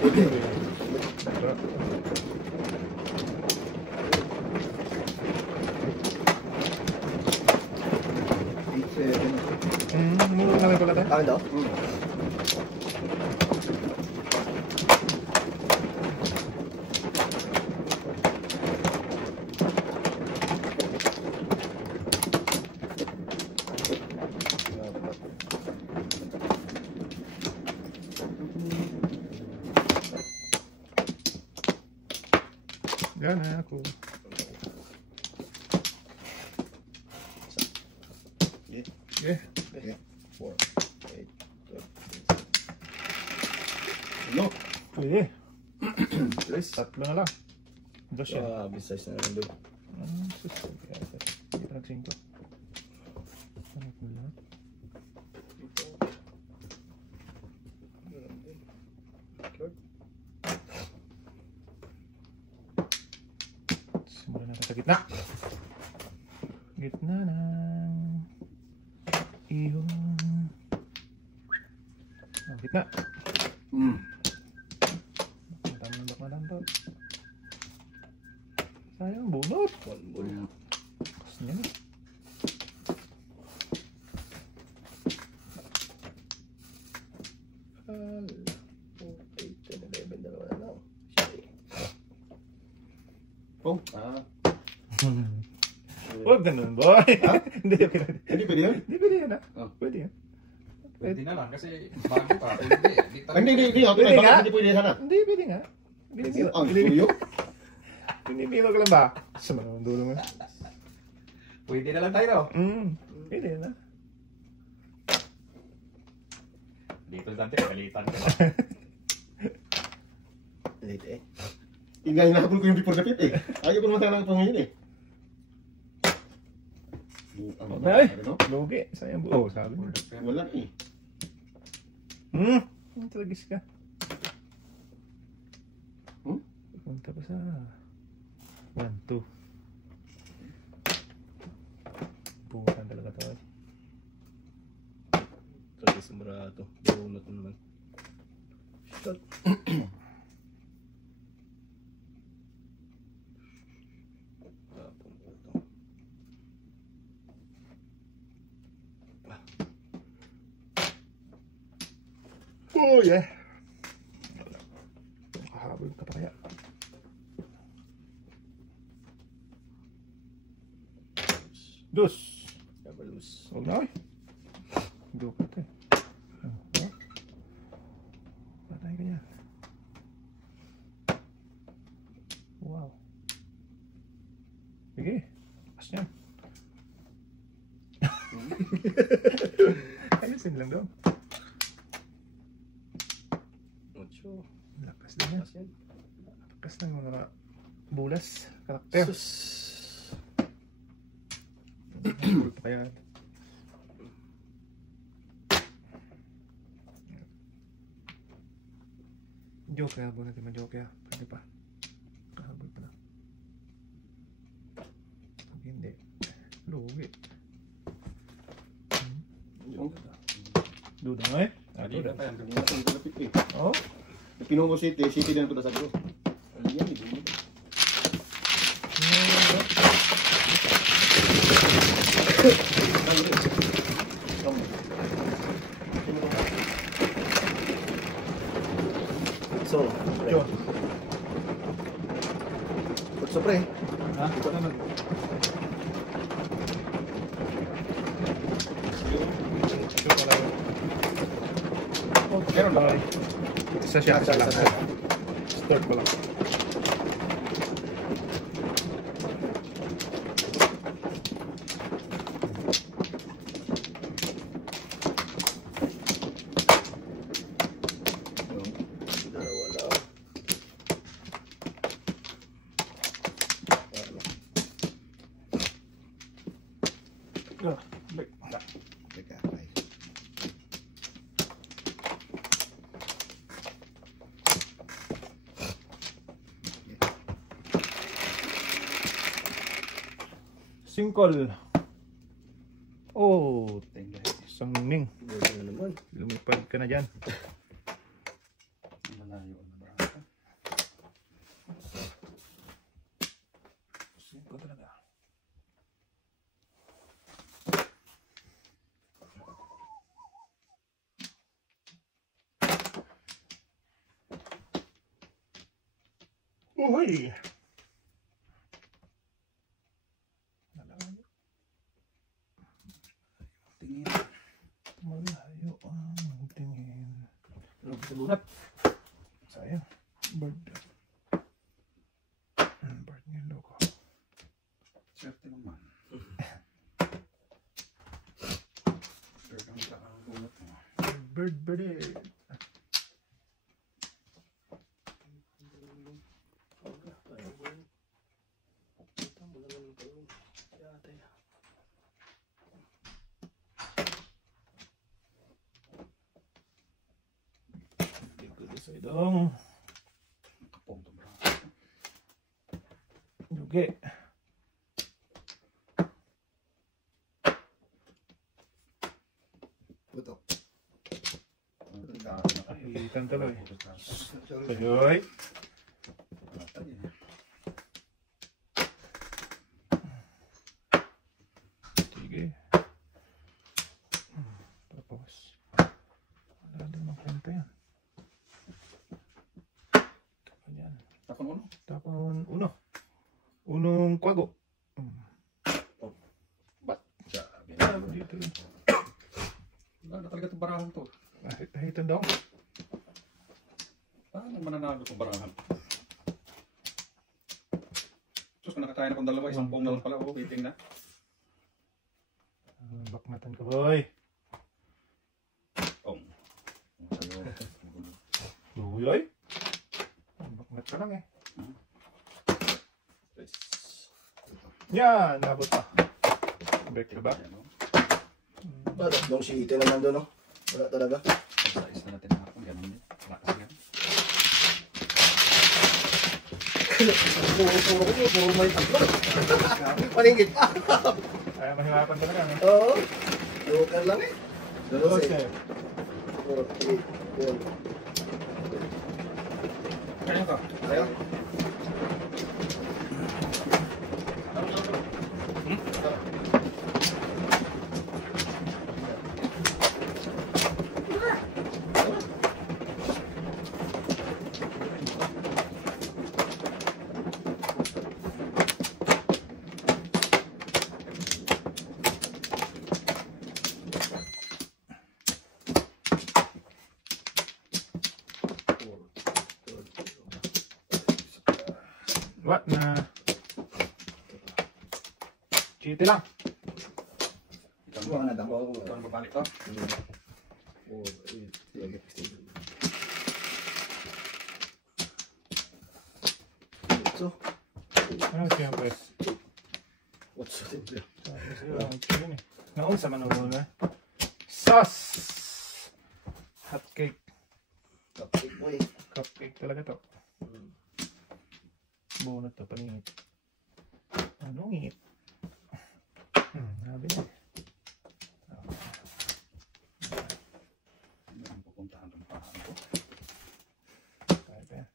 Mura namin pala tayo. Ano daw? Yan na ako. Yeah. 4, 8, 12, no? Pwede. Tres. Tatlo na lang. Dos yan. Besides na naman doon. Dito nag-5. Ano ko lahat? Simulan natin sa gitna. Gitna ng iyong gitna. Matambak. Sayang, bunot. Kas niya na. Huwag ganun, boy. Hindi pwede yun? Hindi pwede yun, ha? Pwede yun. Pwede na lang kasi bago pa. Hindi. Pwede nga? Hindi pwede sana. Hindi, pwede nga. Ang suyo? Pinipilo ko lang ba? Sa mga dulo mo. Pwede na lang tayo. Pwede na. Dito dante, kalitan ka. Late eh. Tingnan nahabol ko yung before the pit eh. Ayaw ko naman tayo lang pangingin eh. Ay, lugi. Sayang buo. Sabi mo. Wala eh. Tragis ka. Punta pa sa 1, 2. Pumuntan talaga to. Tragis sa marato. Bunot naman. Shot. Oh yeah. Kahabol ka pa kaya. Dos. Kabalus. Huwag na eh. Do ka ito eh. Patay ka yan. Wow. Sige. Lakas yan. Ayusin lang daw. Lakas din yan. Lakas ng mga bulas. Karakter. Bulp pa kaya. Joke kaya po natin ma-joke kaya. Pwede pa. Kahabol pa lang. Pag hindi. Lugi. Duda nga eh. Duda tayo. Oo. Pinungo City din ito sa ko. Aliyan, hindi mo. So, Yun. what's up, pre? Ha? Ito naman. Meron ba? Isa siya. Isa lang. Start mo lang. Singkol. Oh, isang ning. Lumipad ka na dyan. Malayo na ba? Uy! Tingin. Malayo ang tingin. Log sa bunat. Sayang. Bird. Bird nga yung logo. Swerte naman. Bird ang bunot mo. Bird, bird eh. Dong. Kapong to bro. Yugi. Buto. Ikan tuloy. Tuloy. Sige. Tapos. Wala din makunta yan. Ganyan. Tapon uno. Tapon uno. Unong kwago. Sabi Ah, dito yun. Wala na talaga itong barahan to. Nahitan daw. Paano mananalo itong barahan? Sus, kung nakatayo na kong dalawa, isang pong na lang pala. Oh, waiting na. Bakmatan ko, boy. Pong. Uy. Bakmat ka lang eh. Yan, nabot pa. Break ka ba? Wala, dong si Ite naman doon, no? Wala talaga. Size na natin ako. Ganun din. Wala kasi ganun. Puro may tatlo. Paningit. Kaya mahirapan talaga. No? Oo. Lukan lang eh. Dos, eh. eh. Puro, yun. Kaya ka. Ayaw. What na? Chiti lang. Buwan na damo. Ito ang babalik to. So, Ah, siyempre. what's it? Sabi sa'yo, yun eh. Naunsa man ang muna. Sauce! Hot cake. Cupcake mo eh. Cupcake talaga to. Bunot to, paningit. Anong ngit? Sabi na. Ano ang pupuntahan ng pahan ko? Kaya pa yan.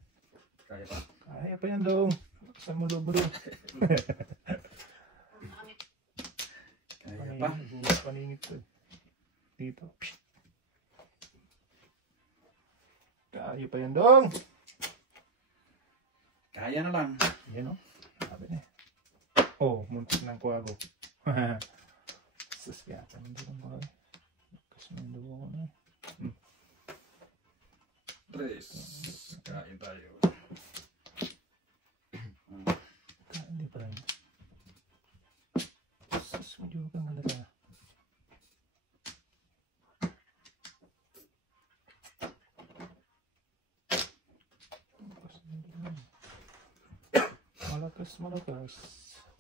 Kaya pa. Kaya pa yan daw. Saan mo dobro? Kaya pa. Bunot paningit to. Dito. Kaya pa yan dong. Kaya na lang. Yan o. Sabi na eh. Oh, muntik ng kuwago. Sus, kaya pa hindi lang ba eh. Kasi may dugo ko na eh. Tres. Kain tayo. Hindi pa rin. Sus, medyo kang halata. Malakas, malakas.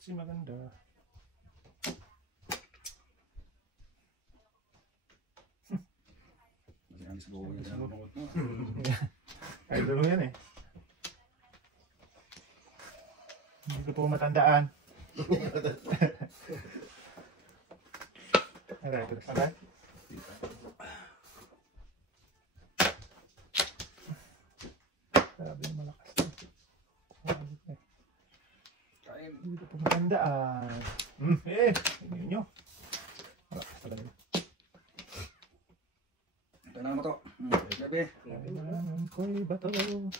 Si maganda. Yan siguro yung nanonood mo. Idol mo yan eh. Hindi ko po matandaan. Alright, ito na. Sabi malakas na. Kain. Hindi ko po matandaan. Hindi nyo. Malakas talaga. Ito na mo to. Gabi. Kailangan ko'y bato.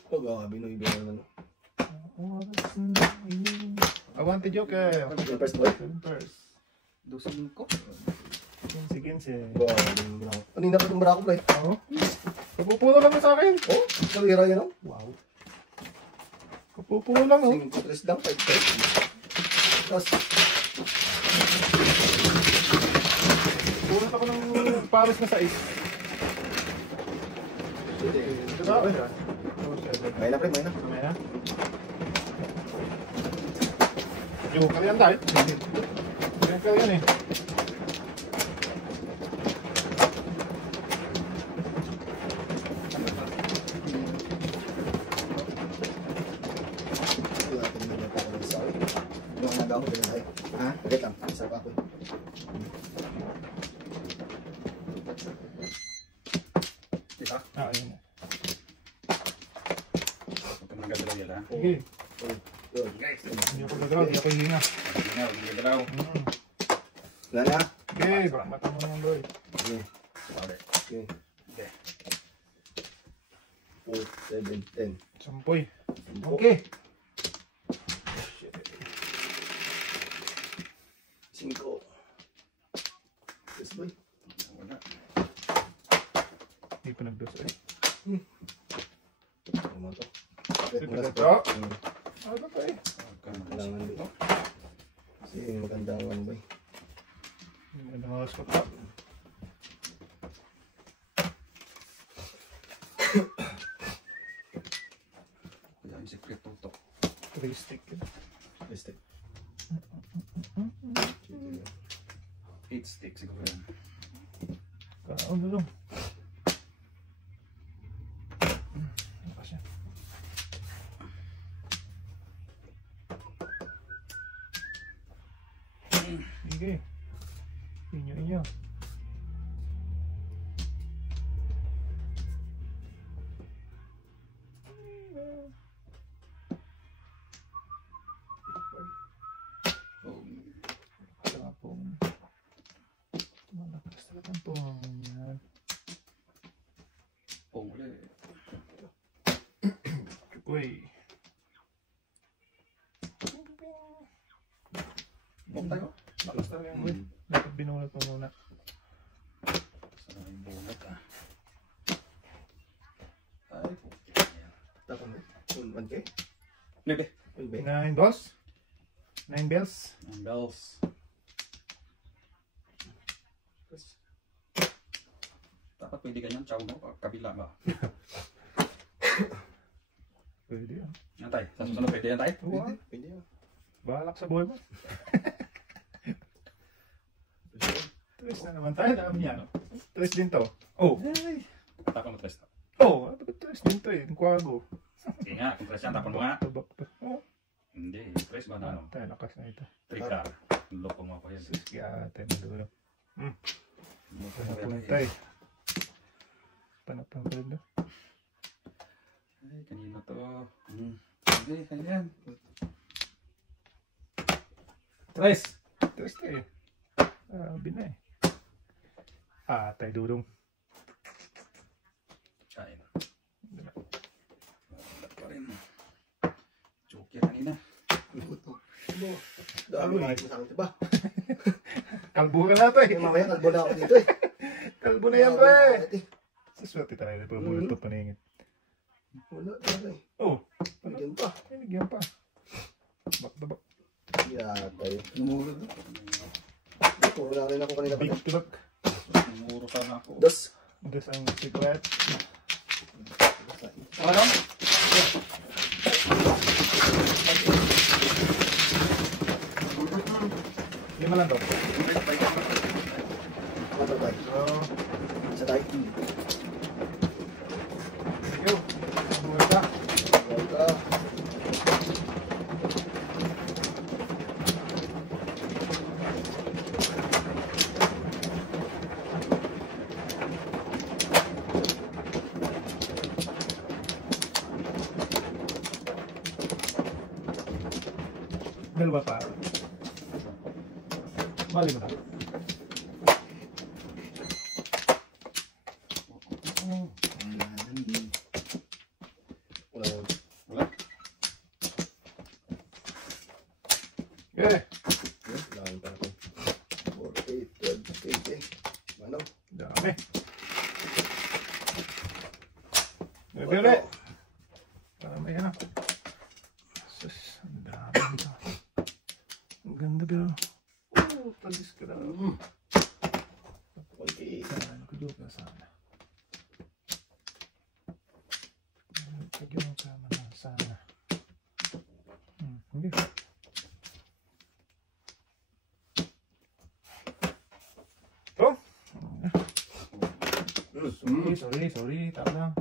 Pag-awa, Binoy-Binoy naman. Aguante Joker. Yung first boy. First. 2-5. 15. Wow. Ano yung dapat yung barako, pre? Oo. Kapupuno lang sa akin. Oh, kalira yan, oh. Wow. Kapupuno lang, oh. 5-3 lang, 5-3. Tapos, Pulot ako ng pares na 6. Diba? may na, pre, may na. May na. Joker yan dahil. Joker yan eh. Ito natin yung mga parang sa akin. Yung mga nagawa ko, pinagay. Ha? Agad lang, isa pa ako. Isa. Ayun. Huwag kang nagagalaw yan, ha? Sige. Yun. Guys, Hindi ako gagalaw. Hindi ako hihinga. huwag kang nagagalaw. Wala na. Okay. Baka mata mo naman boy. Okay. Okay. Okay. Okay. 4, 7, 10. Sampoy. Okay. 5. Yes, boy. Wala. Hindi pa nagdosa eh. Ano mo to? Ito Muna sa ito. Hmm. Ano pa eh? Huwag kang Kailangan dito. Kasi magandang ano, boy. Ano oras ko pa? Wala yung secret tutok. 3 stick. Mistake. 8 stick siguro yan. Kaon na lang. Lakas yan. Sige. Inyo. Oh, Tapong. Malakas talaga ang pong yan. pong ulit. Uy. Pong tayo. Malakas talaga yung win. Dapat binunot mo muna. Sana yung bunot, ah. Ay, pong. Tapos mo. 1K? Lebe. 1K? 9 balls. 9 bells. Ang bells. Dapat pwede ganyan, chow mo, kabila ba? Pwede yan. Yan tayo, sa susunod pwede yan tayo? Oo, ah. Pwede yan. Bahalak sa buhay mo. Tres na naman tayo. Dami yan. Oh. Tres din to. Oh. Tapon mo tres. Oh. Tres din to eh. Yung kwago. Sige nga, kung tres yan, tapon mo nga. Tabak to. Oh. Hindi, tres ba na ano? Tayo lakas na ito. Trikar. Loko mo ako yan. Kaya tayo madulo. Loko mo Panapunan yan. tayo. Panapunan tayo. Ay, kanino to? Hindi, kanyan. Tres! Tres tayo. Sabi na eh. Tayo dulong. Kain. Wala pa rin. Joker kanina. Dami na ito sa akin, diba? Kalbo ka na to eh. Mamaya kalbo na ako dito eh. Kalbo na yan to eh. Saswerte tayo na pabulot to paningin. Wala talaga eh. Oh. Bigyan pa. Binigyan pa. Bak. Yata eh. Numuro to. Puro na rin ako kanina pa. Big tulog. Numuro pa na ako. Dos. Das ang secret. Ano? Lima lang to. Ano ba tayo? So, Sa tayo. sige. Buhay ka. Wala. Dalawa pa. Bali mo na. Wala. Wala. Bebe. Lang pa ako. 4, 8, 12, 20. Ano? Dami. Bebe ulit. Dami yan. Sus, ang dami dito. Ang ganda pero. Talis ka lang. Okay. Sana, nakajoke na sana. Nakajoke ka man sana. Okay. Oh! Sorry. Tama lang.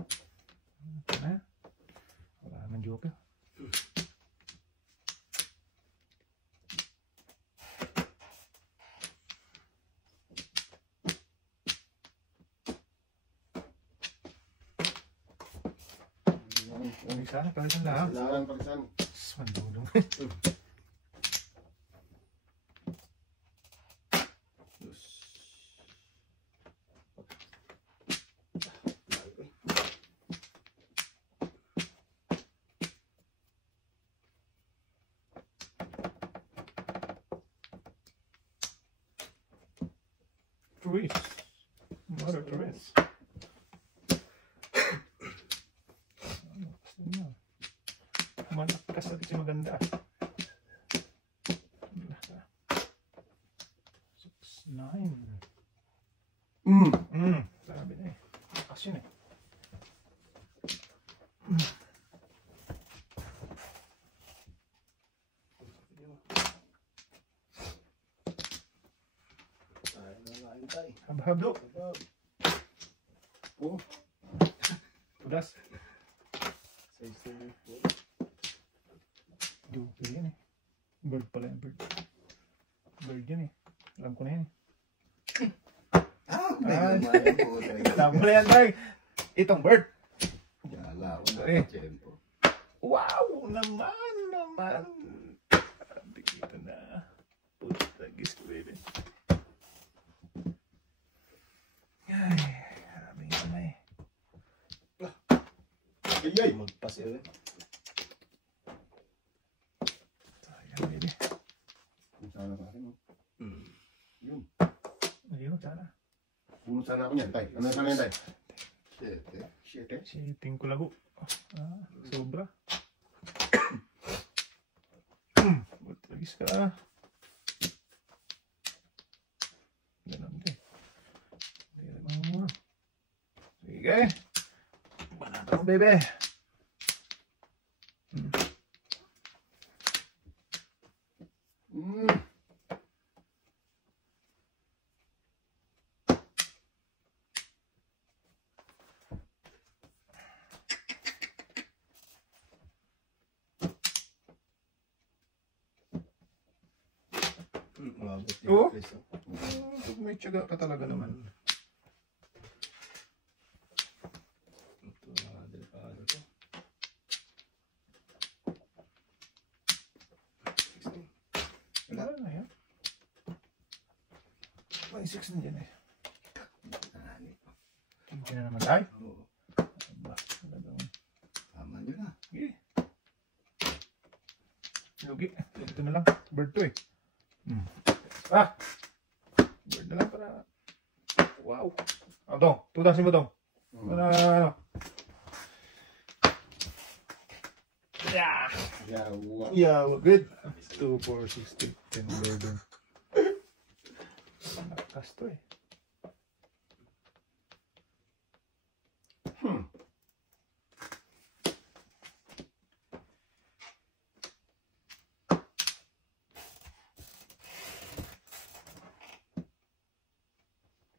Ito na. Wala naman joke. Sana, palitan lang. Kailangan palitan. Mandulong. Trees. What a trees. Malakas na kasi maganda. 6, 9. Sabi na eh. Malakas yun eh. Habhab do. Oh. Tudas. 6, 7, 4. Joke yan eh. Bird pala yung bird. Bird yan eh. Alam ko na yan eh. Alam mo na yan, Tay. Itong bird. Yala, Eh. wala tempo. Wow! Naman! Sabi kita na. Putagis, baby. Ay, sabi kita na eh. Ay, magpasir eh. Sayang, baby. Sana sa akin. Yun. Ayun, sana. Bunot sana ako niyan, Tay. Ano sana yan, Tay? 7. Siting ko lago. Sobra. Putagis ka. Ganun din. Hindi mga muna. Sige. Banata mo, baby. Oo. May tiyaga ka talaga naman. Ito, mga delikado to. Wala na yan. May 6 na dyan eh. Hindi na naman tayo. Oo. Ba, talagang. Tama nyo na. Sige. Lugi. Ito na lang. Bird to eh. Bird na lang para. Wow. Dong. Tutasin mo, Dong. Para ano. Yeah. Yawa. Yeah, good. 2, 4, 6, 10, 11. Lakas to eh.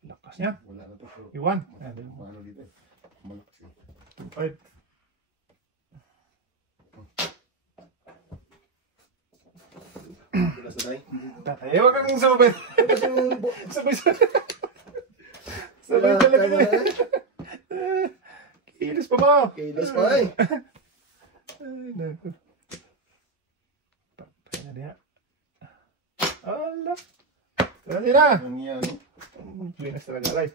Lakas niya. Wala na to. Iwan. Paano dito eh? Malakas eh. 5. Wala sa Tay. Tatay, huwag kang sabay. Sabay. Sabay talaga. Kilos pa ba? Kilos pa eh. Ay, naku. Papay na diya. Ala. Dali na. Ang yan. Pinas talaga, alay.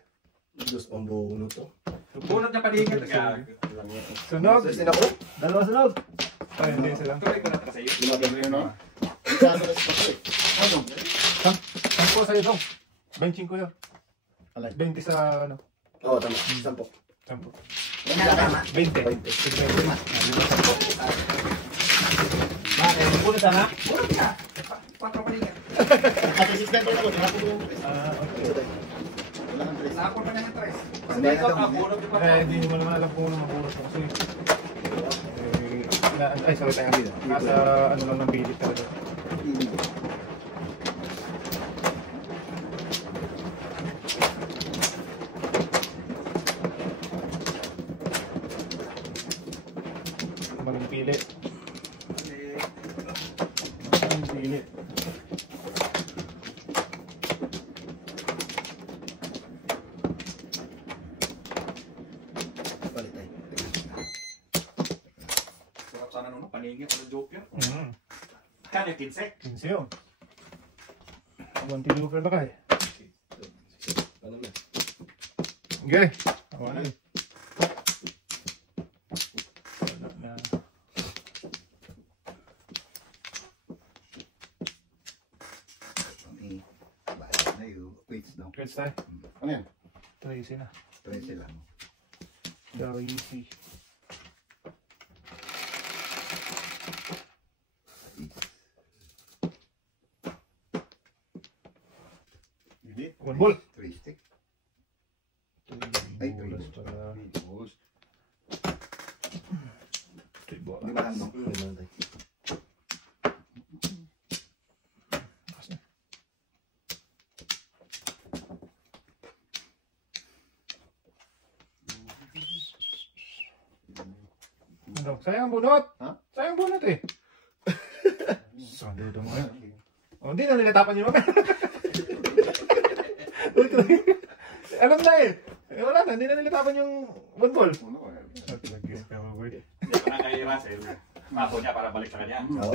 Diyos pang buo to. Bunot niya paligid. Walang yan. Sunog. Sa sinako? Dalawa sunog. Ay, hindi silang. Tuloy ko na sa iyo. Lumagyan mo yun, no? Masyado na sa eh. Ano? Sampo sa'yo daw. Benching ko yun. Alay. 20 sa ano. Oo, tama. 10. Sampo. Tama. 20. 5. Bakit? Puno sana? Mura ka. 4 palingan. Assistant ko na ako. Hapon yung tres. Okay. Wala kang tres. Nakapon pa niya ng tres. Hindi na ito. Hindi mo naman alam kung ano maburos ko. Kasi, ay, sorry tayo. Nasa ano lang ng bilit talaga. Maling pili. Maling pili. Palit tayo. Sarap sana nung paningin. Ano joke yun? Kano yung 15? 15 yun. 1 joker na kayo. Ano na? Okay. Awa na. Wala na. Balik na yung weights daw. Quits tayo. Ano yan? Tracy na. 13 lang. Tracy. Hindi. 1 ball. 3 stick. 3 Ay, 3 balls. balls. 3 balls. 3 balls. Di ba lang no? Di ba lang tayo? Ano? Sayang ang bunot. Ha? Sayang ang bunot eh. Sando mo yan. Oh, hindi na nilatapan niyo mamaya. Alam na eh. Wala na, hindi na nilatapan yung 1 ball. At lagi yung kawagoy. Hindi ko na kay Russell. Mapo niya para balik sa kanya. Oo.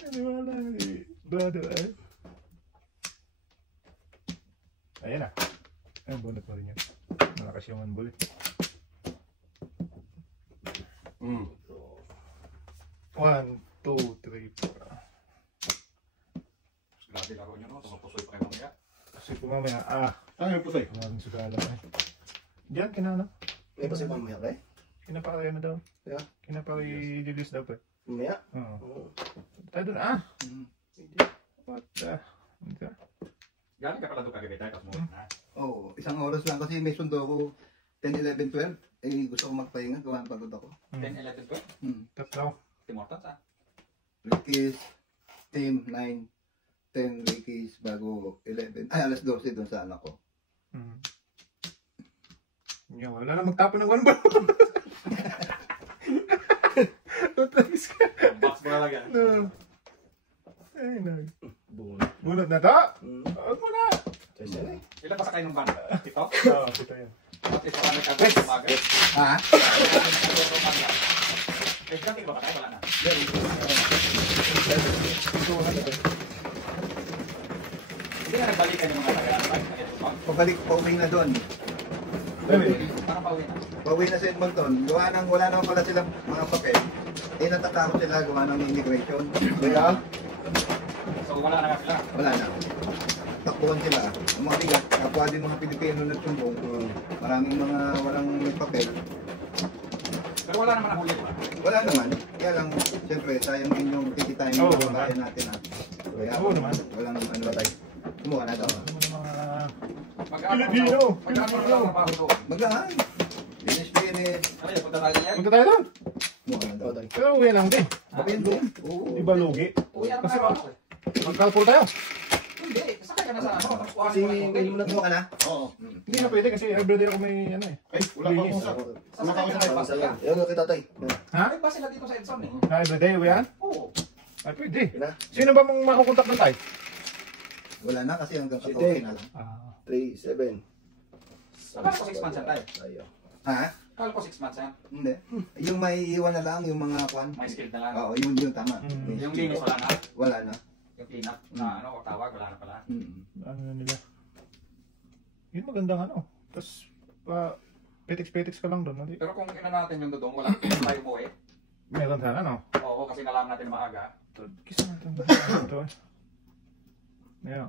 Hindi wala eh. Brother eh. Ayan na. Ayun, bunot pa rin yun. Malakas yung 1 ball eh. 1, 2, 3, 4. Grabe laro nyo, no? Tumutusoy pa kayo mamaya. Kasi po mamaya, Ano yung pusoy? maraming sugala eh. Diyan, kinano? May pa si mamaya pre? Kinapari ano daw? Yeah. Kinapari Julius daw pa eh. Mamaya? Oo. Tayo doon, What the? Ano? Galing ka pala doon kagabi tayo. Tapos mo na. Oo. Isang oras lang kasi may sundo ko 10, 11, 12. Eh gusto ko magpahinga. Gawa ng pagod ako. 10, 11, 12. Tatlo. Timortans, ah. Rickies, team 9, 10 Rickies bago 11. Ay, alas 12 doon sa anak ko. Yan, wala na magtapon ng 1 ball. Tutagis ka. Box mo na lang yan. No. Ay, no. Bunot. Bunot na to? Huwag mo na. Ilan pa sa kayo ng van? Ito? Oo, kita yan. At ito kami kagawin sa umaga. Ha? Eh, ganti ba ka tayo? Wala na. Hindi na nagbalikan yung mga taga-alpay. Pabalik, pauwi na doon. Parang pauwi na. Pauwi na sa Edmonton. Gawa ng, wala naman pala silang mga papel. Eh, natatakot sila gawa ng immigration. Kaya, So wala na nga sila. wala na. Takbuhan sila. Ang mga bigat, kapwa din mga Pilipino nagsumbong. Maraming mga walang may papel. Pero wala naman ang huli, di ba? Wala naman. Kaya lang, siyempre, sayang din yung tikitain ng Oo, mga bayan natin. Kaya, Oo naman. walang ano ba tayo. Kumuha na daw. Ano ng mga... Mag-ano Pilipino! Mag-ano Pilipino! na trabaho doon. Maglaan. Finish. Ano yun? Punta tayo yan? Punta tayo doon. Kumuha na daw. Pero uwi lang din. Papel doon. Oo. Di ba lugi? Uwi na Kasi tayo. magkalpul tayo. Hindi. Sakay ka na sa ano. Tapos kuhanin Kasi, mo ng hotel. kumuha ka na. Oo. Hindi na pwede kasi everyday ako may ano eh. Ay, wala pa akong usap. Wala pa akong usap. Yan nga kita tay. Ha? Ay, ba sila dito sa Edson eh? Na everyday uwi yan? Oo. Ay pwede. Na? Sino ba mong makukontak ng tayo? Wala na kasi hanggang Si 14 Dave. na lang. 3, 7. Akala ko 6 months yan tayo. Tayo. Ha? Akala ko 6 months yan. Hindi. Yung may iwan na lang, yung mga kwan. May skill na lang. Oo, yun tama. Yung linis wala na. Wala na. Yung clean up na ano, o tawag, wala na pala. Ano na nila? Yun magandang ano. Tapos pa petiks-petiks ka lang doon. Pero kung ina natin yung dodong, wala tayo mo eh. Meron sana no? Oo, kasi nalaman natin maaga. Kisa natin ba ito? Ayan.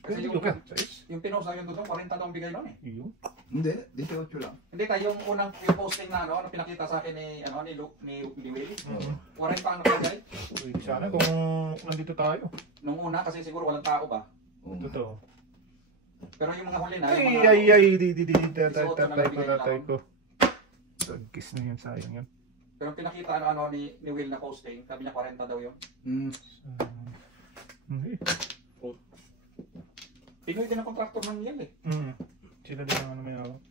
Kasi Dito ka. yung pinost na yun doon, 40 daw ang bigay nun eh. Iyo. Hindi, 18 lang. Hindi tayo yung unang yung posting na ano, pinakita sa akin ni Will. 40 ang nakalagay. Pwede sana kung nandito tayo. Nung una kasi siguro walang tao ba. Oo. Totoo. Pero yung mga huli na, yung mga Tatay ko. Kiss na yan, sayang yan. pero pinakita ano ni Will na posting, sabi niya 40 daw yun. Hindi. Pinoy din ang kontraktor ng yan eh. Sila din ang ano may awak.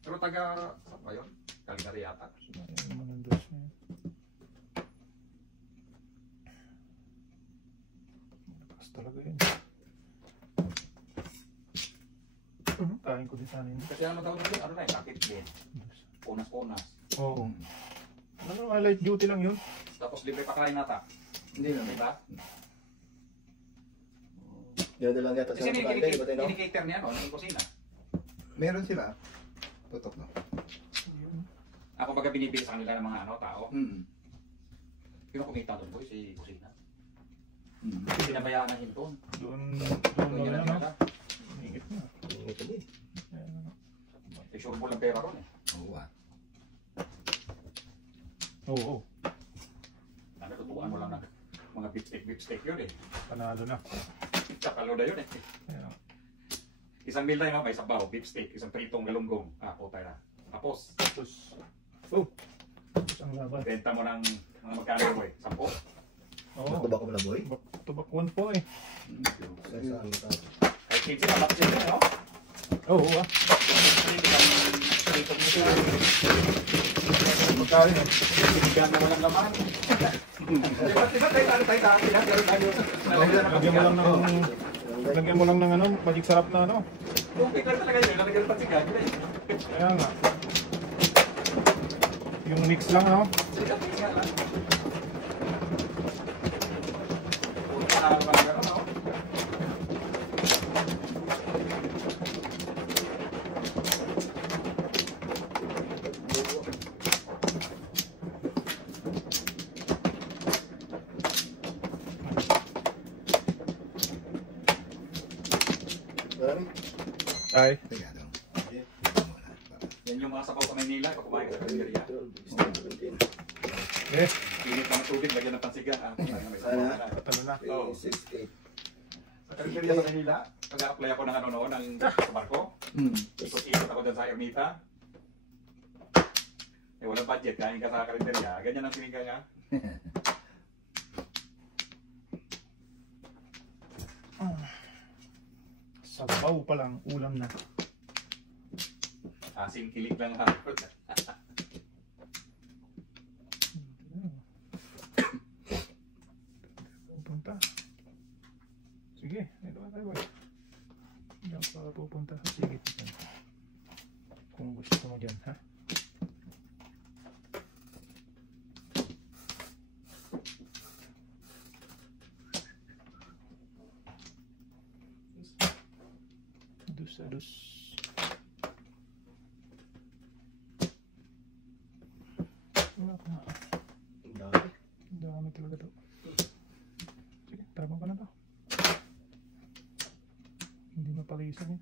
Pero taga, saan ba yun? Calgary yata. Ayan naman ang dos na yan. Lakas talaga yun. Tahin ko din sana yun. Kasi ano daw doon, ano na eh, sakit din. Unas-unas. Oo. Ano nga, light duty lang yun. Tapos libre pa kain nata. Hindi naman. Diba? Yan lang yata Kasi sa pagkakanda, di ba tayo? kinikater niya, no? Yung kusina. Meron sila. Tutok na. Ako baga binibili sa kanila ng mga ano, tao. Sino kumita doon, boy? Si kusina. Pinabayaan ng hinton. Doon Doon na yun yan, ang ano? nila. Ingit na. Ayan. Eh, sure po lang pera ron eh. Oo. Oo. Natutuan mo lang ng mga beef steak yun eh. Panalo na. Kakalo na yun eh. Ayan. Isang meal tayo may sabaw, beef steak, isang pritong galunggong. Putay na. Tapos, Tapos, oh, ang laban. benta mo ng mga magkano boy? 10. Oo. Tubak ko pala, boy. Tubakwan po eh. Ay, 15 na lapis yun, no? Oo Magkano yun? Bigyan mo lang laman. Diba Lagyan mo lang ng ano, magic sarap na ano. okay lang talaga yun, lalagyan ng pansigan. Kaya nga. Yung mix lang no? Sikat nga lang. Puro panalo ka lang gano'n, no? Ay. Yan yung mga sabaw sa Maynila, pag kumain ka sa Kaligariya. Eh, Init ka ng tubig, lagyan ng pansigan. patalo na. Oo. Sa Kaligariya sa Maynila, nag-a-apply ako ng ano noon, ng sa barko. Ikot-ikot ako dyan sa Ermita. Eh, walang budget, kain ka sa Kaligariya. Ganyan ang sinigang nga. Sabaw pa lang, ulam na. Asim kilig lang ha. Pupunta. Sige, ito ka tayo. Diyan pa pupunta. Sige, dyan. Kung gusto mo dyan, ha? Adus. Wala ka na. Ang dami talaga to. Sige, tarabang ka na to. Hindi mapalisan yun.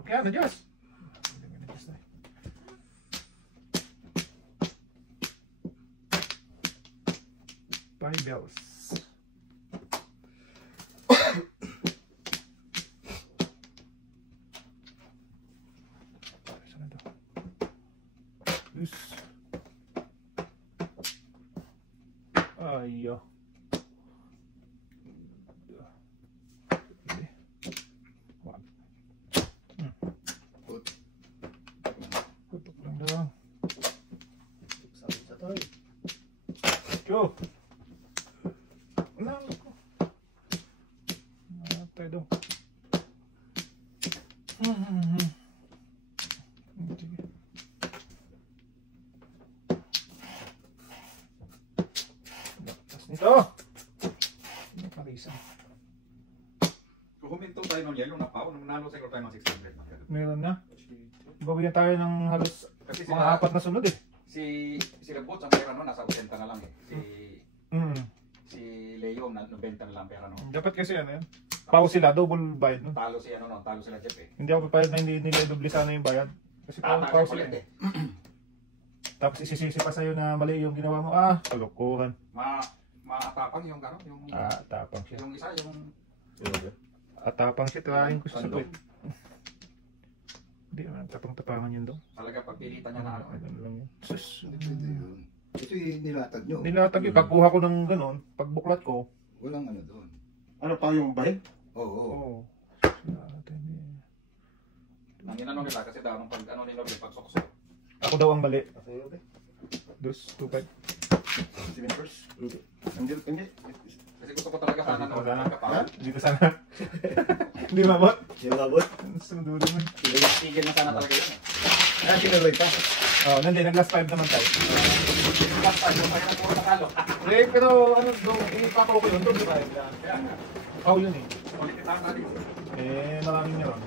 Okay, na-Diyos! Na-Diyos tayo. Five bells. Saan ito? Yes. Ay, okay. Wag. Tutok lang daw. Yo. Wala ko. Tayo daw. Sige. Tapos nito. Ano palisan? Kung huminto tayo ng yellow na pa, nung nanalo siguro tayo ng 600. Meron na. Bawin tayo ng halos Kasi mga apat na sunod eh. si Bots ang pera no, nasa 80 na lang eh. Si Leo na 90 na lang pera no. Dapat kasi ano yun. Pao sila, double bayad. No? Talo si ano no, talo sila Jeff eh. Hindi ako papayad na hindi nila doble sana yung bayad. Kasi pao sila eh. Tapos isisisi pa sa'yo na mali yung ginawa mo. Kalokohan. Maatapang yung gano'n, yung Tapang siya. yung isa, yung Tapang siya, tirahin ko sa sabit. Hindi naman, tapang-tapangan yun daw. talaga pagpilitan niya na ano. Ano lang yun. Sus. Depende yun. Ito yung nilatag nyo. Nilatag yun. Pagkuha ko ng gano'n, pagbuklat ko. Walang ano doon. Ano pa yung bahid? Oo. Ang inanong nila kasi daw nung pag ano nila yung pagsuksok. Ako daw ang mali. Dos, 2-5. 7 first. Hindi. Kasi gusto ko talaga sana no, kapal. Dito sana. Hindi mabot. Yung labot? Sunduro mo. Tigil na sana talaga yun. Sinuloy pa. Nandun, nag-last 5 naman tayo. Last time, yung kaya na puro natalo. Pero ano, ipako ko yun. Doon ba tayo? Kaya nga, Pao yun eh. ulit kita natin. Maraming meron.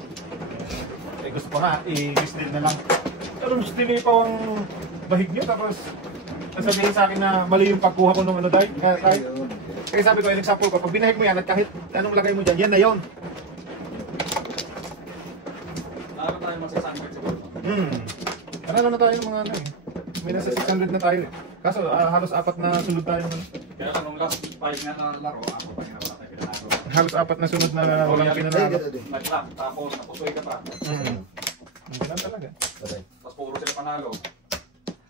Gusto ko na, i-steal na lang. Pero steal pa ang bahig nyo, tapos sasabihin sa akin na mali yung pagkuha ko ng ano dahil. Kaya sabi ko, example ko, pag binahig mo yan at kahit anong lagay mo dyan, yan na yun. Lalo tayo magsasangkot siguro. Ano na tayo ng mga ano eh. May nasa 600 na tayo eh. Kaso halos apat na sunod tayo. Kaya lang nung last 5 na laro, ako pa nga wala tayo pinanalo. Halos apat na sunod na walang pinanalo. Nag-lock, tapos napusoy ka pa. Hindi lang talaga. Tapos puro sila panalo.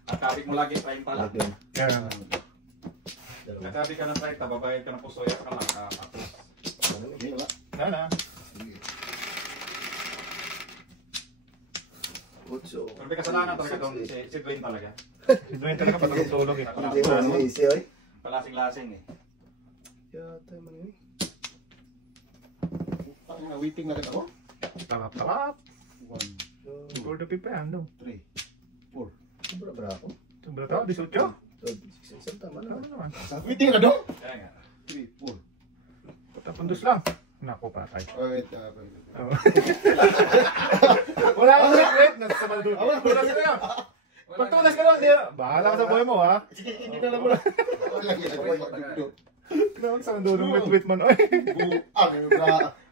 At kabig mo lagi 30 lang. Kaya, Nagsabi ka ng 30, babayad ka ng pusoy at kalak. Tapos, na. Utso. pero may kasalanan talaga doon, si Dwayne talaga. Si Dwayne talaga patulog tulog eh. Hindi mo ano easy oy. Palasing-lasing eh. Yata man yun. Waiting na rin ako. Talap. 1, For the people, ano? 3, 4. Sobra ako. Sobra tao, 18? So, tama na. Ano naman? Waiting na daw? Kaya nga. 3, 4. Patapundos lang. Naku, patay. Wait. Wala akong wait. Nasa maldulo. Tulas ka na. Pagtulas ka na. Bahala ka sa buhay mo, ha? Sige, hindi na lang muna. Wala yan. Naman sa maldulo, wait man. Oy.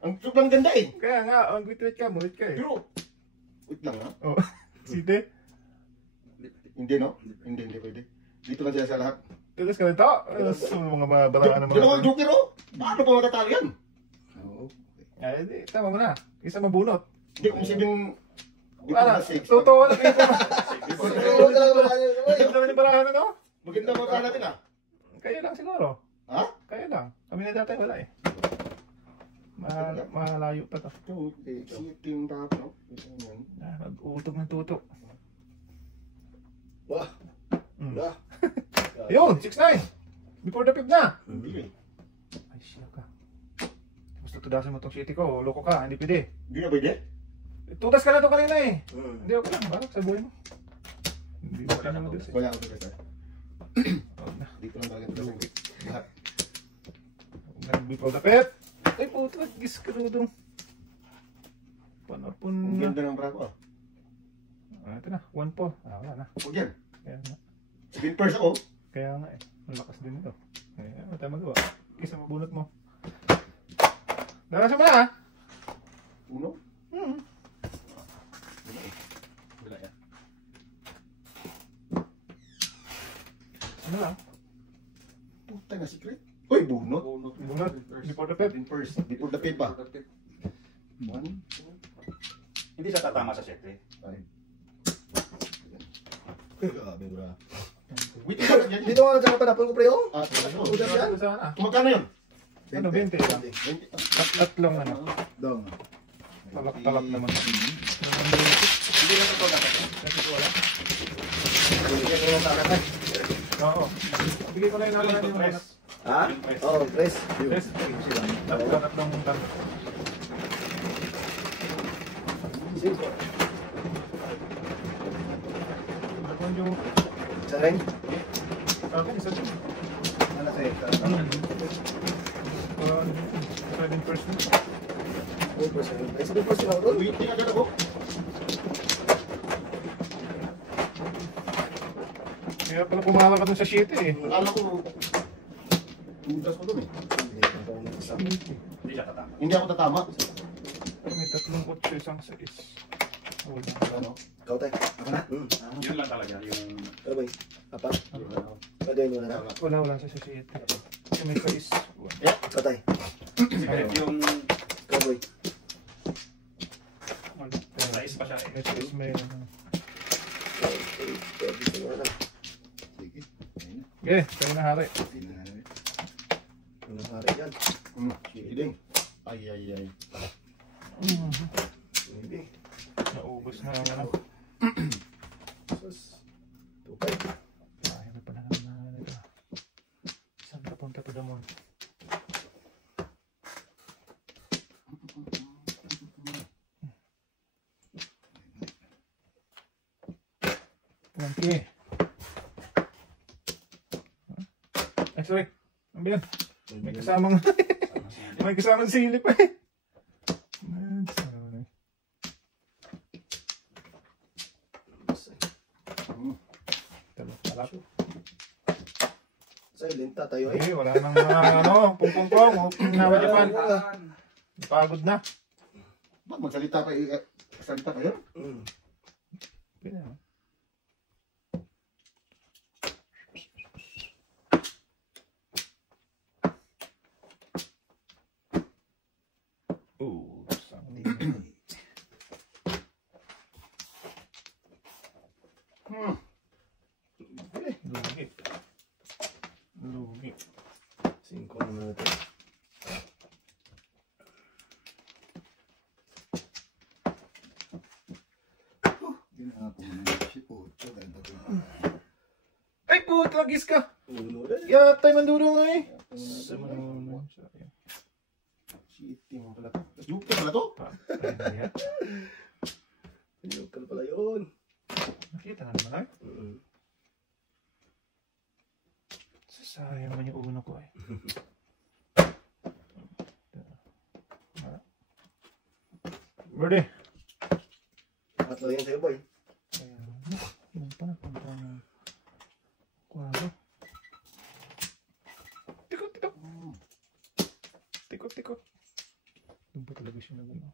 Ang sobrang ganda eh. Kaya nga, ang wait ka, mulit ka eh. Pero, wait lang ha. Oh, site. Hindi no? Hindi pwede. Dito lang siya sa lahat. Tulas ka nito. So, mga balangan ng mga. Dalawang joker oh. Paano pa matatalo yan? Oo. Ay, di, tama mo na. Isa mabunot. Hindi kung sabihin. Wala, totoo na kayo. Oo, talaga ba kayo? Ito naman yung balahan ano? Maganda mo ka natin ah. Kaya lang siguro. Ha? Kaya lang. Kami na dati wala eh. Malayo pa to. Ito, siting tap no? Mag-uutog ng tutok. Wah. Wah. Yun, 6-9. Before the 5 na. Hindi. Ay, siya ka. Gusto tudasin mo tong city ko. Loko ka, hindi pwede. Hindi na pwede? Tudas ka na to kanina eh. Hindi ako lang. Barak sa buhay mo. Hindi mo kaya mo dos eh. Wala ako sa Huwag na. Dito lang talaga ito. Lahat. Before the 5. Ay, puto. Gis ka doon. Panapon Ang na. ganda ng brako ah. Ito na. 1 po. Wala na. Huwag yan. Kaya nga. Spin first ako. Kaya nga eh. Malakas din ito. Kaya wala tayo magawa. Kisa mabunot mo. Darasan mo na ha. Uno. Wala yan. Ano lang? Puta na secret. Uy, bunot. Bunot. Before the 5. Spin first. Before the pin pa. 1, 2, Hindi siya tatama sa 7. 5. Grabe, bro. Wait lang yan. Dito nga sa panapon ko pre oh. Ah, ano? Udah yan. Sana. Magkano yun? Ano, 20 lang. 20. Tatlong ano. Dong. Talak-talak naman. Hindi na ito dapat. Bigyan ko lang agad eh. Oo. Bigyan ko lang yung naman yung Press. Ha? Oh, press. Press. Tatlong tanto. Simple. Ako yung Sa rin? sabi isa din. Ano sa'yo? Ito 7%. Ay, 7% ako doon. Waiting agad ako. Kaya pala pumalang ka dun sa 7 eh. Akala ko, budas ko doon eh. Hindi siya tatama. Hindi ako tatama. May 3 kotse, isang 6. Wala. Ano? Ikaw tayo. Ako na. Yun lang talaga yung... Ano ba yun? Apat? Pagay mo na. Wala sa 7. Kasi may 6. Ikaw tayo. Kahit yung... Ikaw boy. Size pa siya eh. May 6 may ano. Sige. Ayun na. Okay, tayo na hari. Ano pare yan? Sige. Ay. Maybe. Naubos na ang ano. Sus. Tukay. Ay, may pala naman na ito. Saan ka punta to damon? Okay. Ay, sorry. Ano ba yan? May kasamang... may kasamang silip eh. Sorry. Tala. Silent ta tayo eh. Eh, wala nang ano, pungpungpong. Nawa Japan. Pagod na. Ba't magsalita kayo? Salita kayo? Pwede na. Lugi. 5 na natin. Ay, puto, agis ka. Ulo rin. Yatay manduro nga eh. Cheating pala to. Joker pala to? Ayokal pala yun. Nakita na naman ay. Sayang naman yung uno ko eh. Birdie. At lang yan sa'yo boy. Yung pa na punta ng kwado. Tikot. Tikot. Doon pa talaga siya na gano'n.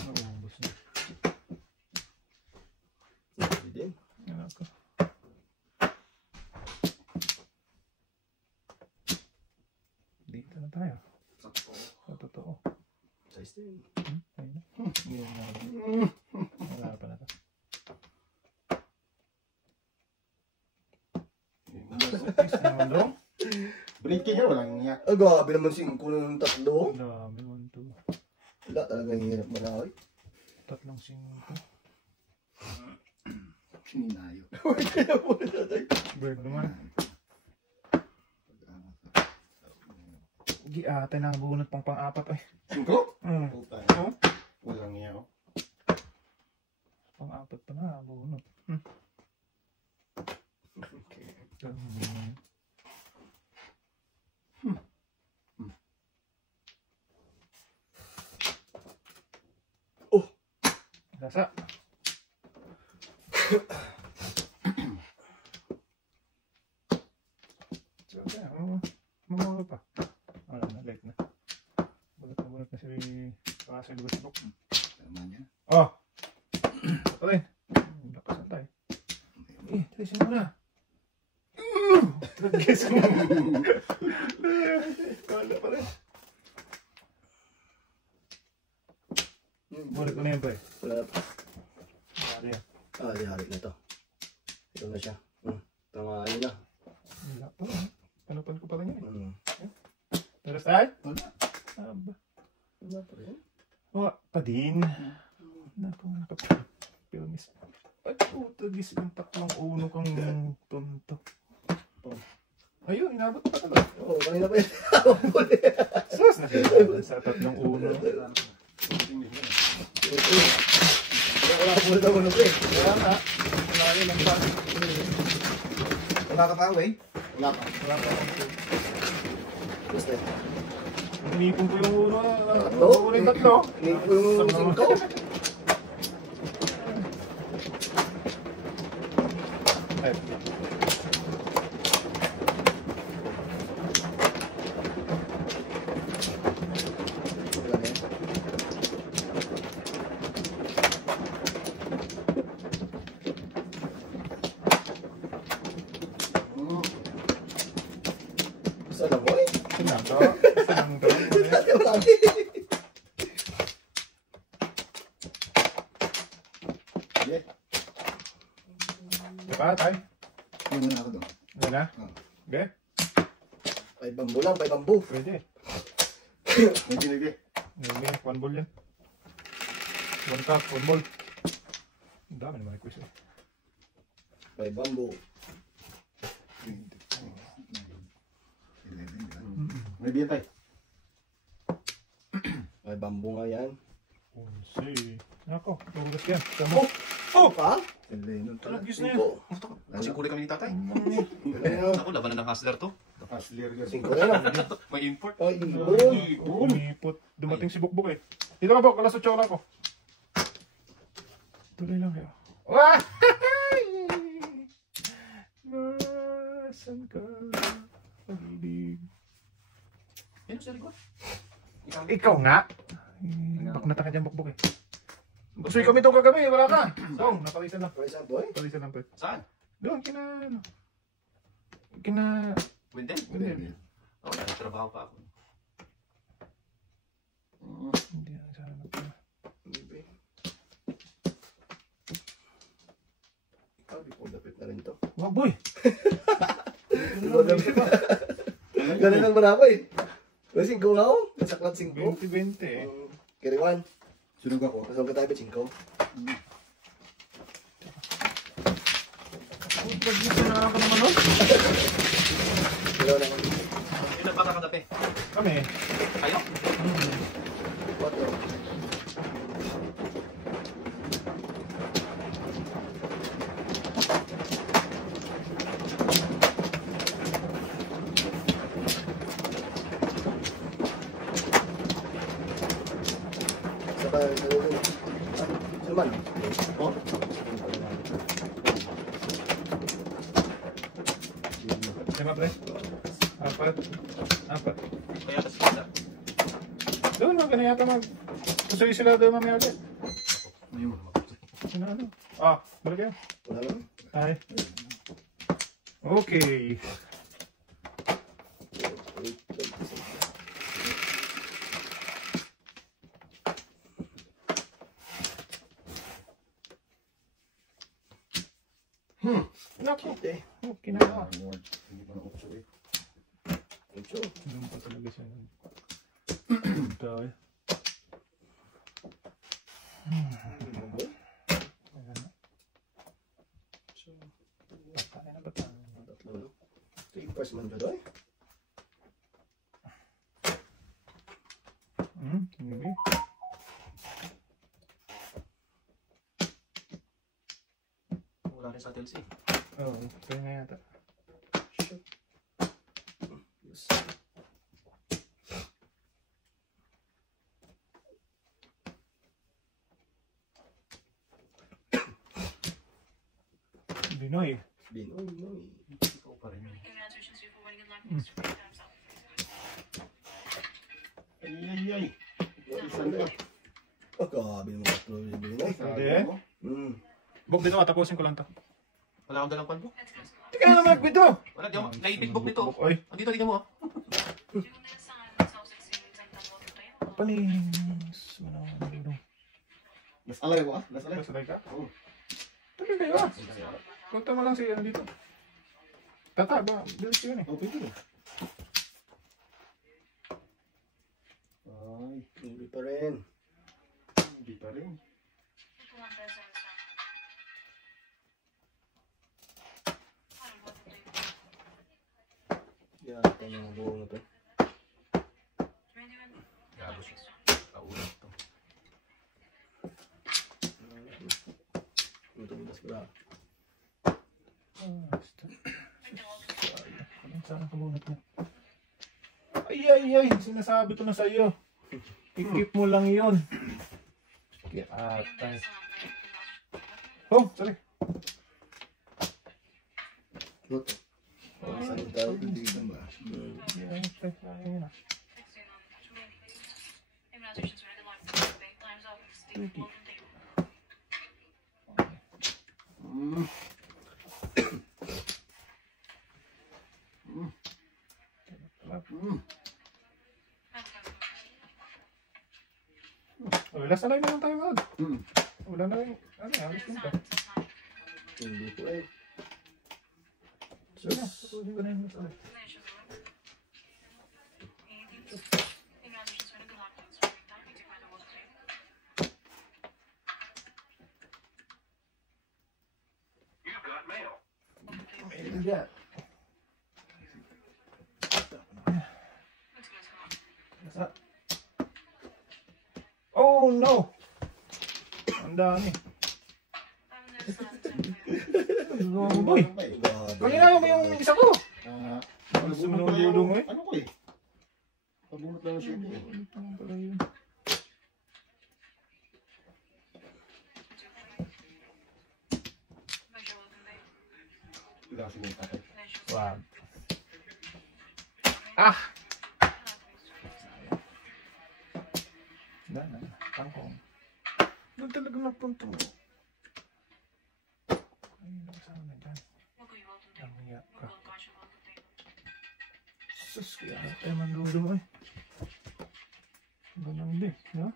Naubos na. Hindi. Yan ako. Dito na tayo. Sa totoo. Size din. Ayun na. Hindi na ako. Wala pa na to. Is naman daw. Breaking yan, walang niya. Ah, grabe naman 5 ng 3. Dami, 1, 2. Wala talagang hirap malakoy. 3, 5. Sininayo. Kaya po na tatay. Bird naman. Ate na bunot pang pang-apat eh. 5? Puta. Oh? Walang niya oh. Pang-apat pa na bunot. Okay. Oh! Lasa. So, mamamalo pa. Wala na, late na. Bunot na si Russell Westbrook. Tama niya. Oh! Ito rin. Lakasan tayo. Talisin mo na. Nag-guess mo. Kala pa rin. Bunot ko na yun pa eh. Wala na pa. Ano yan? Ah, yari na to. Ito na siya. Tama, ayun na. Wala pa rin. Panupan ko pa rin yun. Pero tayo? Wala. Aba. Wala pa rin. Wala pa din. Naku, nakapilmis. Ay, puto, gis yung 3 uno kang tonto. Ayun, inabot pa talaga. Oo, kanina pa yun. Sus, nasira sa 3-1. Wala ko muna naman pre. Kaya nga, malayo lang pa. Wala ka pa, Wayne? Wala pa. Wala pa. Basta. Inipon ko yung uno. Oo. Uling tatlo. Hindi ko yung 5. Ay, Wala na yan. Gusto lang mo eh. isa lang to. Isa lang to. Dati marami. Yeah. Diba, tay? Yun muna ako doon. Ano na? Okay? 5 bambu lang, 5 bambu. Pwede. May ginigay. Ngayon, 1 ball yan. 1 cup, 1 ball. Ang dami naman request eh. 5 bambu. May biyan tayo. 5 bambu nga yan. Unsi. Ako, turugas yan. Tama. Oh! Pa? Eleven pala. Talagis na yan. Kasi kulay kami ni tatay. Ano? Ako, laban na ng hustler to. Hustler ka. 5 na lang. May import. Ay, Umipot. Dumating si Bukbuk eh. Dito ka po, kalas 8 oras ko. Tuloy lang kayo. Wah! Nasaan ka? Pag-ibig. Yan ang sarili ko. Ikaw nga. Bak na ka dyan, Bukbuk eh. Gustoy kami itong kagabi, wala ka. So, napalisan lang. For example, Napalisan lang po. Saan? Doon, kina... Ano? Kina... Windel? Hindi. Oo, nagtrabaho pa ako. Hindi na sana na. dapit na rin to. Wag boy! Ganun lang marapa eh. Kasi 5 nga ako. Nasaklat 5. 20-20 eh. Kiriwan. Sunog ako. Masong ka tayo ba 5? Pag-gusto na lang ka naman nun. Kiriwan lang. Yung nagpapakadapi. Kami. Kayo? 4. Sulman. Oh? Lima pre? Apat. Kaya kasi isa. Doon, wag na yata mag... Gusto sila doon mamaya ulit. Ayun. Ano, ano? Ah, balik kayo. Wala lang. Ay. Okay. Naku. Okay na ako. Hindi pa na opso eh. Doon pa talaga siya. Tayo. Patay na ba tayo? First man doon. Hindi. Wala rin sa TLC. Oo, kaya nga yata. Binoy. Binoy. Ikaw pa rin yun. Ay. Oh, grabe naman ito. Binoy. Hindi. Bog dito, tapusin ko lang to. Wala akong dalang panbo. Teka na naman, Guido! Wala, di ako. Naipit book nito. Oy, Andito, tingnan mo ah. panis. Las alay ko ah. Las alay. Kasalay ka? Oo. Tuloy kayo ah. Kunta mo lang si ano dito. Tata, ba? Bilis yun eh. Oh, pwede mo. Ay, Hindi pa rin. hindi pa rin. yata yung mga buo na to. Gabos. Kaulat to. Ito mo das ba? Anong sana kamunat mo? Ay, sinasabi ko na sa iyo. I-keep mo lang yun. Kaya atay. Oh, sorry. Ito. Saan tayo dito ba? Wala, sanay naman tayo mag. Wala na rin. Ano, alis lang ka. Hindi po eh. Sige na, patuloy ko na yung ulit. Yeah. Oh no! Ang dami. Ano boy? Kanina mo yung isa ko. Sunod-sunod mo eh. Ano ko eh? Pabunot lang siya. Ano pala yun? Wala kasi yung tatay. Wag. Ah! Wala na. Tangkong. Doon talaga napunta mo. Ay, nakasama na dyan. Ang hiya ka. Sus, kaya tayo mandulo mo eh. Ganang din, ha?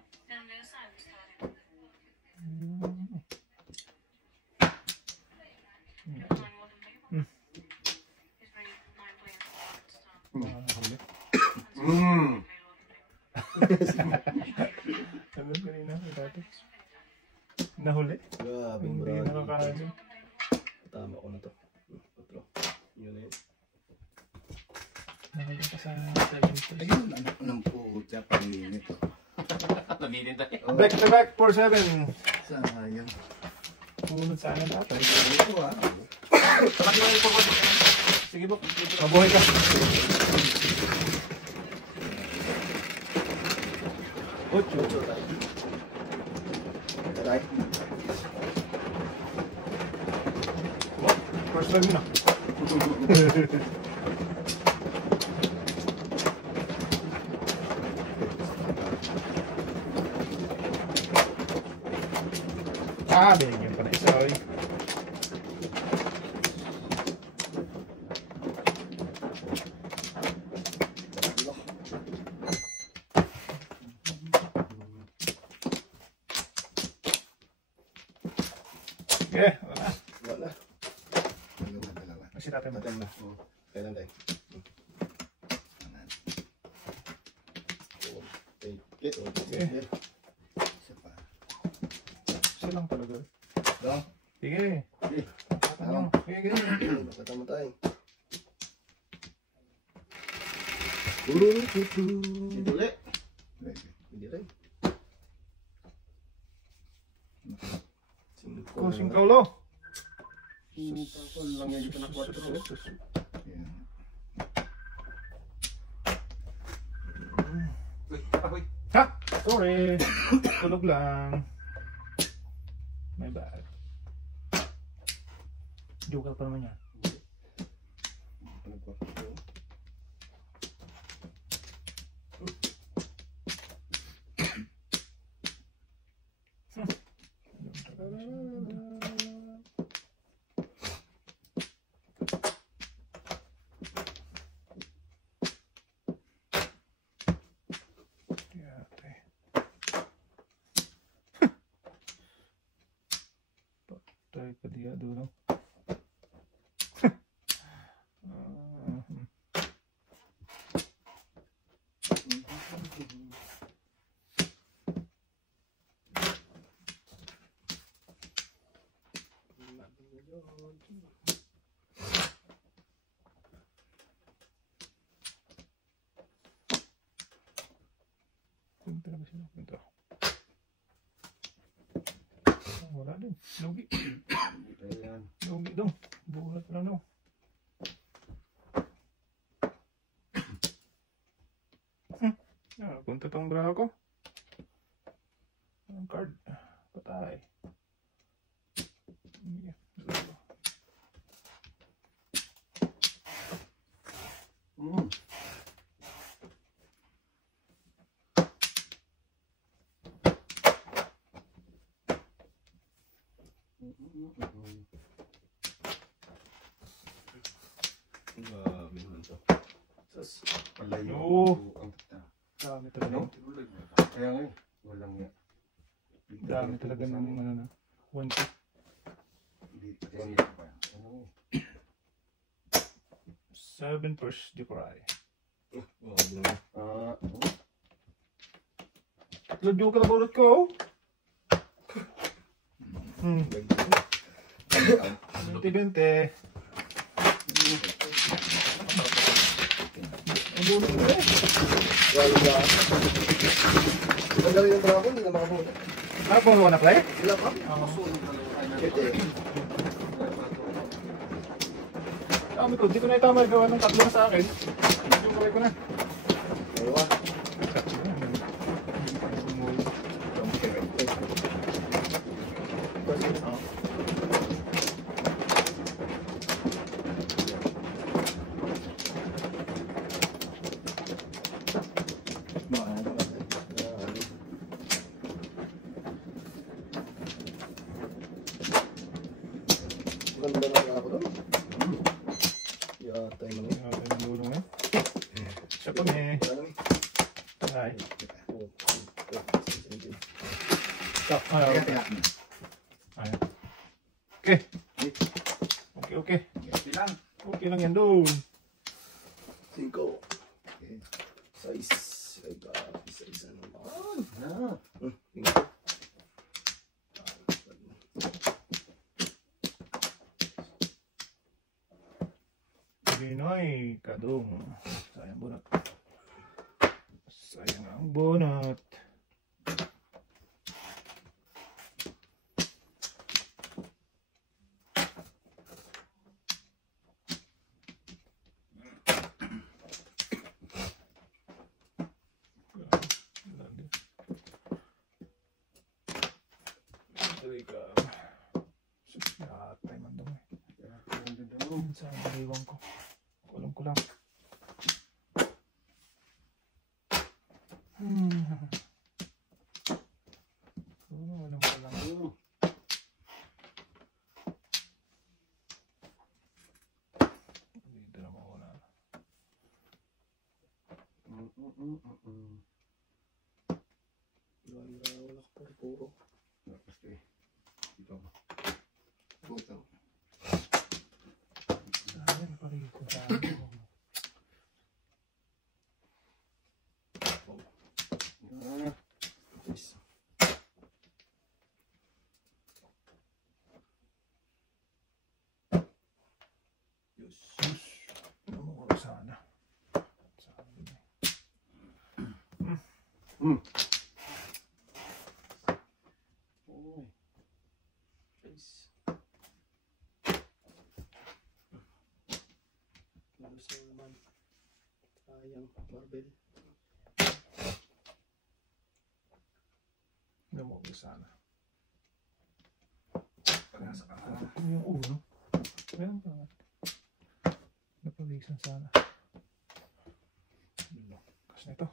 Huli. Ano kanina? Dati? Nahuli? Grabe, Hindi marami. nakakain. Tama ko na to. Patro. Yun na yun. Nahuli ka sa 7. Ayun, anak ng puta, panginit. Laminin tayo. Back to back for 7. Sayang. Pumunod sa akin dati. Ito ah. Talaki mo yung pagod. Sige po. Mabuhay ka. Ocho. Taray. First time na. Binigyan pa na isa. Oy. Okay, wala. Wala. Dalawa. Kasi natin mo. Tatem na. Kailan tayo? Take it. Okay. Isa pa. Silang talaga. No? Sige. Sige. Ano? Sige. Nakatama tayo. Dito ulit. Hindi rin. Kusing kaulo. Tapos lang yan dito na 4. Ayan. Uy, uy. Ha? Sorry. Tulog lang. My bad. Joker pa naman yan. Patay pa dia dulu. Ito. Wala din. Lugi. Ayan. Lugi daw. Buhat lang daw. Punta tong bra ko. Ang card. Patay. Grabe naman to. Palayo. Oo. Ang Dami talaga. No? Kaya nga walang nga. Dami talaga ng ano na. 1 2. Ano? 7 first Ducray. Tatlo joke na bulot ko. 20-20. Ang bulot ko eh. Ang galing ng dragon, hindi na makapunta. Nakapunta ko na play? Wala pa? Dami ko, di ko na itama gawa ng tatlo na sa akin. Yung kamay ko na. Ewa. Ganda na ako doon. Yata yung mga. Ang bulong eh. Siya pa may. Ay. Stop. Ay, okay. Ay. Okay. Okay, okay. Bilang. Okay lang yan doon. 5. Okay. 6. Ay, isa-isa naman. Pinoy kadung. Sayang bunot. Sayang ang bunot. Saan ang iwan ko? Kulang ko lang. Walang ko lang. Dito na mawala. Wala ka puro. Ito. Puto. Saan pa rin ko sa akin? Namukha sana. Gusto naman. Sayang, Marvel. Namukha sana. Yung ulo. Meron pa naman. Napawisan sana. Kasi nito.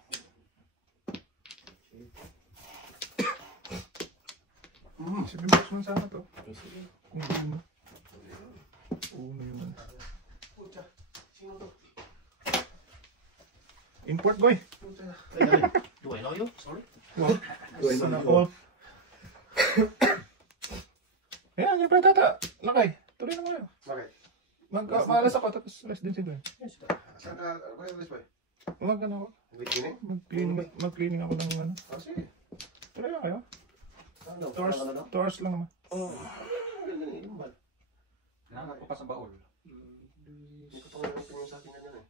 Sabi mo man sana to. Kung uno. Uno yun. Sino to? Import boy. Do I know you? Sorry. Sana all. Ayan, yung pre tata. Lakay. Tuloy na kayo. Bakit? Mag-maalas ako tapos rest din si Glenn. Saan ka? Ano ba yung boy? Mag-ano ako. Bikini? Mag-cleaning ako ng ano. Sige. Tuloy na kayo. Ano? Tours lang naman. Nangat ko pa sa baul. Hindi ko pa tingin sa akin na yan eh.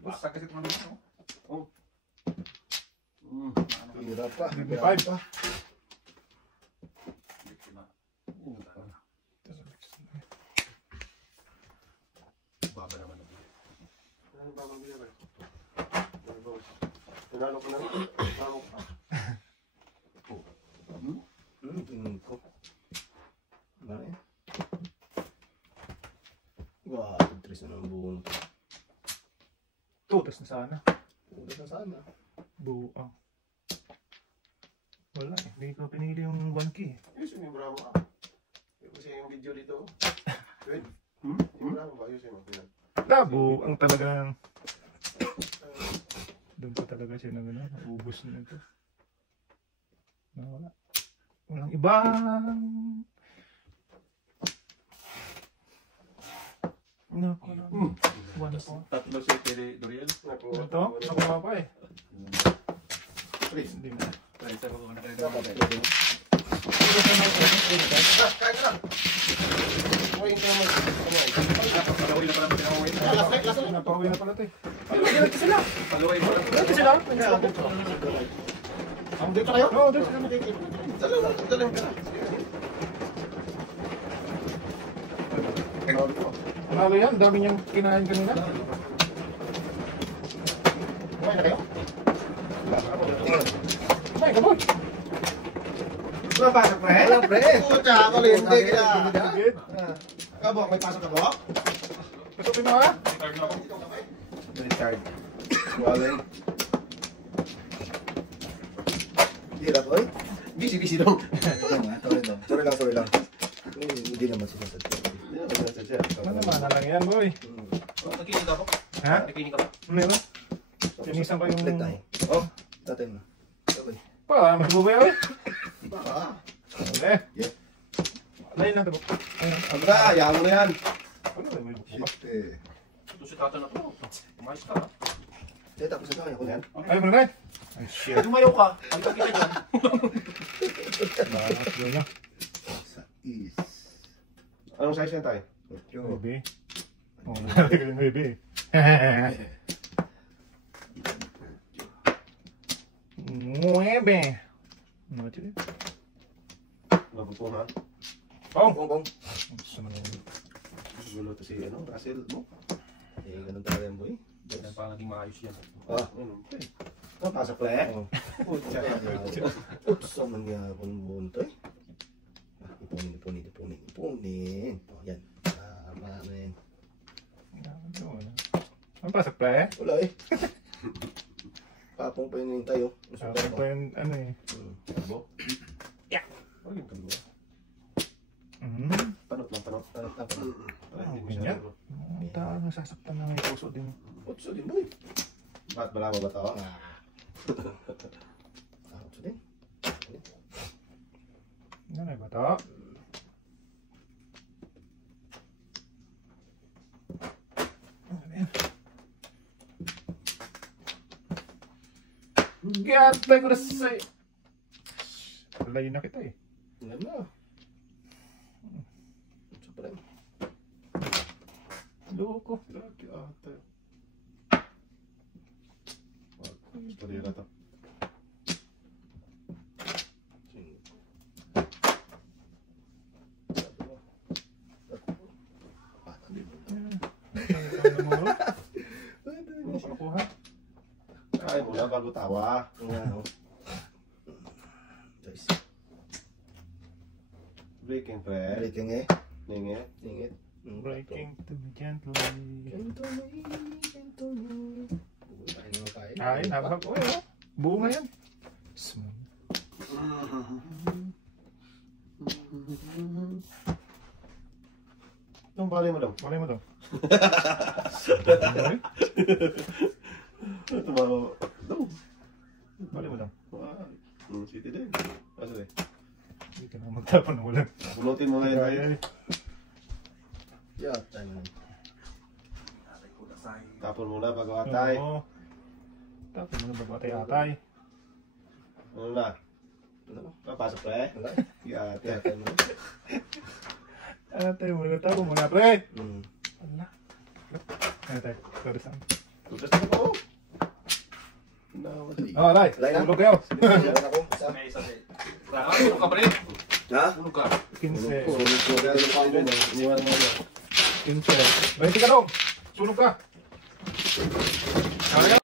Basta kasi ito naman, no? Hirap pa. 55 pa. Baba naman ako. Ano ba ang biyabay? Tinalo ko na. Tama ko. Tingin ko. Ano yan? Wow, tres na ng buong to. Tutas na sana. Ulit na sana. Buo. Wala eh. Hindi ko pinili yung 1K. Ayusin yung bravo ka. Ayusin yung video dito. Wait. Yung bravo ba? Ayusin mo. Labo ang talagang doon pa talaga siya na gano'n. Ubus na ito. Wala. Walang ibang naku na. One po. Tatlo si Pili Doriel. Ito? Nakuha pa eh. Please. Hindi na. Try sa mga na Uy, ito naman. Palaway na pala pinawaway. Napauwi na pala ito eh. Dito sila! Palaway pa lang. Dito sila! Ang dito kayo? Oo, dito sila. Dalang ka na. Panalo yan. Dami niyang kinain kanina. Kumain na kayo? Ay, kaboy! Pasok pre? Wala, pre. Pucha, ako lente ka. Good. Kabok, may pasok ka bok? Pasupin mo ha? Richard. Wallen. Hirap, oy. Busy daw. Sorry lang. Hindi naman sinasadya. Ano naman na lang yan, boy? Nakikinig ako. Ha? Nakikinig ako. Meron? Sinisan ko yung... Ulit tayo. Oh, tatay mo. Sabay. Pa, magbubay eh. Baka. Wala. Yeah. Lain lang ito. Abra, ayaw mo na yan. Ano ba? May bukas. Shit, eh. Ito si tata na to. Umayos ka. Tapos na tayo. Ako na yan. Ay, Brunei! Ay, shit. Lumayo ka. Ang kakita dyan. Bakit doon na? Sa is. Anong size yan tayo? Yo. Baby. Oh, nalagay ko yung baby. Nuebe. Ano ba ito? Napupunan. Oh! Bong. Gusto naman yun. Gulo to si Russell mo. Eh, ganun talaga yan, boy. Yan pa naging maayos yan. Ah. Pasok pre. Oh. Pucha. Oops, naman nga akong bunto eh. Ipunin. Oh, yan. Tama na yan. Ano pasok pa eh? Wala eh. Papong pa yun tayo. Pasok pa yung ano eh. Kalbo? Yeah. Ano yung kalbo? Panot. Ganyan? Ang tao nasasaktan na may puso din. Utso din, boy. Ba't bala mo ba ito? Utso din. Ano ba ito? Gatay ko na sa'yo. Layo na kita eh. Alam na. Utso pa rin. Loko. Laki ata. Gusto nila to. Ay, mula bago tawa. Guys, Breaking pre. breaking eh. Ningit. Ingit. Breaking to me gently. Ay, nabahag ko eh. Buo nga yan. Smooth. Anong balay mo daw? Balay mo to. Ito ba? Daw. Balay mo to. City din. Asa din? Hindi ka na magtapon ng ulan. Bunutin mo ngayon tayo. Yeah, time na. Tapon muna bago atay. Oo. Tapon mo na bago atay. Ano na? Papasok pre. Wala. Yate. Time na. Atay mo na. Tapon mo na, pre. Hmm. Wala. Atay. Sorry saan. Tutas na ako. Nawala. Oh, right. Wala na. Tulog kayo. Meron ako. Isa. May isa si... Tulog ka pa rin. Ha? Tulog ka. 15. Meron pa ako. Iniwan mo na. 15. 20 ka daw. Sunog ka. Kaya?